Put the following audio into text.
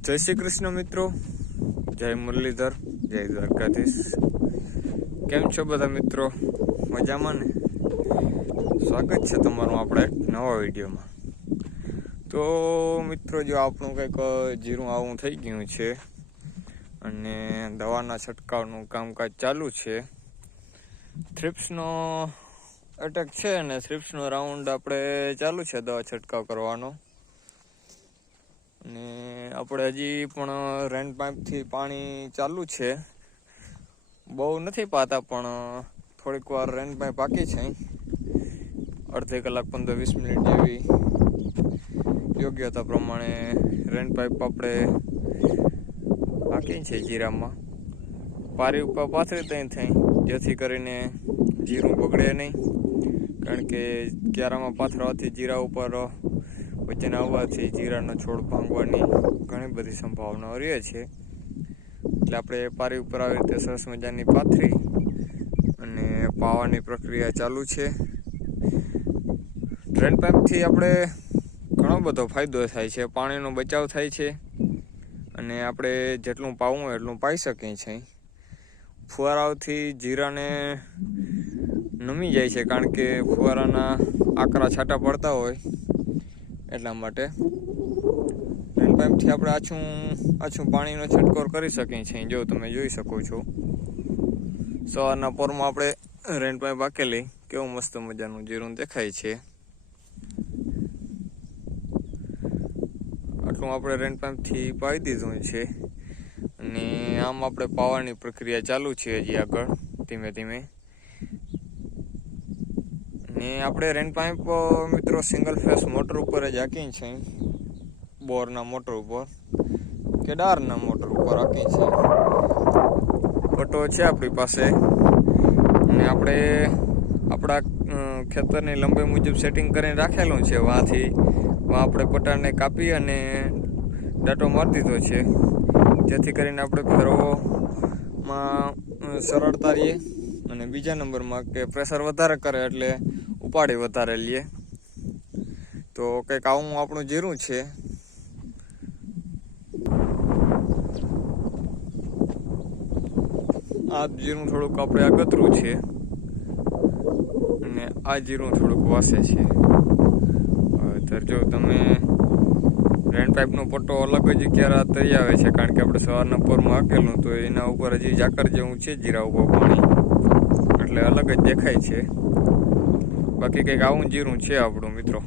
જય શ્રી કૃષ્ણ મિત્રો, જય મુરલીધર, જય દ્વારકાધીશ। કેમ છો બધા મિત્રો? મજામાં ને? સ્વાગત છે તમારું આપણા એક નવા વિડીયોમાં। તો મિત્રો, જો આપણું કંઈક જીરું આવું થઈ ગયું છે અને દવાના છંટકાવનું કામકાજ ચાલુ છે। થ્રિપ્સનો અટેક છે અને થ્રિપ્સનો રાઉન્ડ આપણે ચાલુ છે દવા છંટકાવ કરવાનો। અને આપણે હજી પણ રેન પાઇપથી પાણી ચાલુ છે, બહુ નથી પાતા પણ થોડીક વાર રેન પાઇપ પાકી છે। અડધી કલાક 15-20 મિનિટ જેવી યોગ્યતા પ્રમાણે રેન પાઇપ આપણે પાકી છે જીરામાં। પારી ઉપર પાથરી થઈ જેથી કરીને જીરું બગડે નહીં, કારણ કે ક્યારામાં પાથરવાથી જીરા ઉપર વજન આવવાથી જીરાનો છોડ ભાંગવાની ઘણી બધી સંભાવનાઓ રહે છે। એટલે આપણે પારી ઉપર આવી રીતે સરસ મજાની પાથરી અને પાવાની પ્રક્રિયા ચાલુ છે। ડ્રેન પાઇપથી આપણે ઘણો બધો ફાયદો થાય છે, પાણીનો બચાવ થાય છે અને આપણે જેટલું પાવું હોય એટલું પાઈ શકીએ છીએ। ફુવારાઓથી જીરાને નમી જાય છે, કારણ કે ફુવારાના આકરા છાંટા પડતા હોય એટલા માટે રેન પાઇપથી આપણે આછું પાણીનો છંટકાવ કરી શકીએ છીએ। જો તમે જોઈ શકો છો, સવારના પોરમાં આપણે રેન પાઇપ વાકેલી કેવું મસ્ત મજાનું જીરું દેખાય છે। આટલું આપણે રેન પાઇપથી પાઈ દીધું છે અને આમ આપણે પાવાની પ્રક્રિયા ચાલુ છે હજી આગળ ધીમે ધીમે। ને આપણે રેન પાઇપ મિત્રો સિંગલ ફેસ મોટર ઉપર જ હાંકીએ છીએ, બોરના મોટર ઉપર કે ડારના મોટર ઉપર હાંકીએ છીએ। પટ્ટો છે આપણી પાસે અને આપણે આપણા ખેતરની લંબાઈ મુજબ સેટિંગ કરીને રાખેલું છે। વાંથી આપણે પટ્ટાને કાપી અને દાંટો મારી દીધો છે, જેથી કરીને આપણે ફેરવવામાં સરળતા રહીએ અને બીજા નંબરમાં કે પ્રેશર વધારે કરે એટલે ઉપાડી વધારે લઈએ। તો કંઈક આવું આપણું જીરું છે। આ જીરું થોડુંક આપણે આગતરું છે અને આ જીરું થોડુંક વાસે છે। જો તમે રેન પાઇપનો પટ્ટો અલગ જ ક્યારે તરી આવે છે, કારણ કે આપણે સવારના પોરમાં હાકેલું તો એના ઉપર હજી ઝાકર જેવું છે જીરા ઉપર પાણી, એટલે અલગ જ દેખાય છે। બાકી કંઈક આવું જીરું છે આપણું મિત્રો।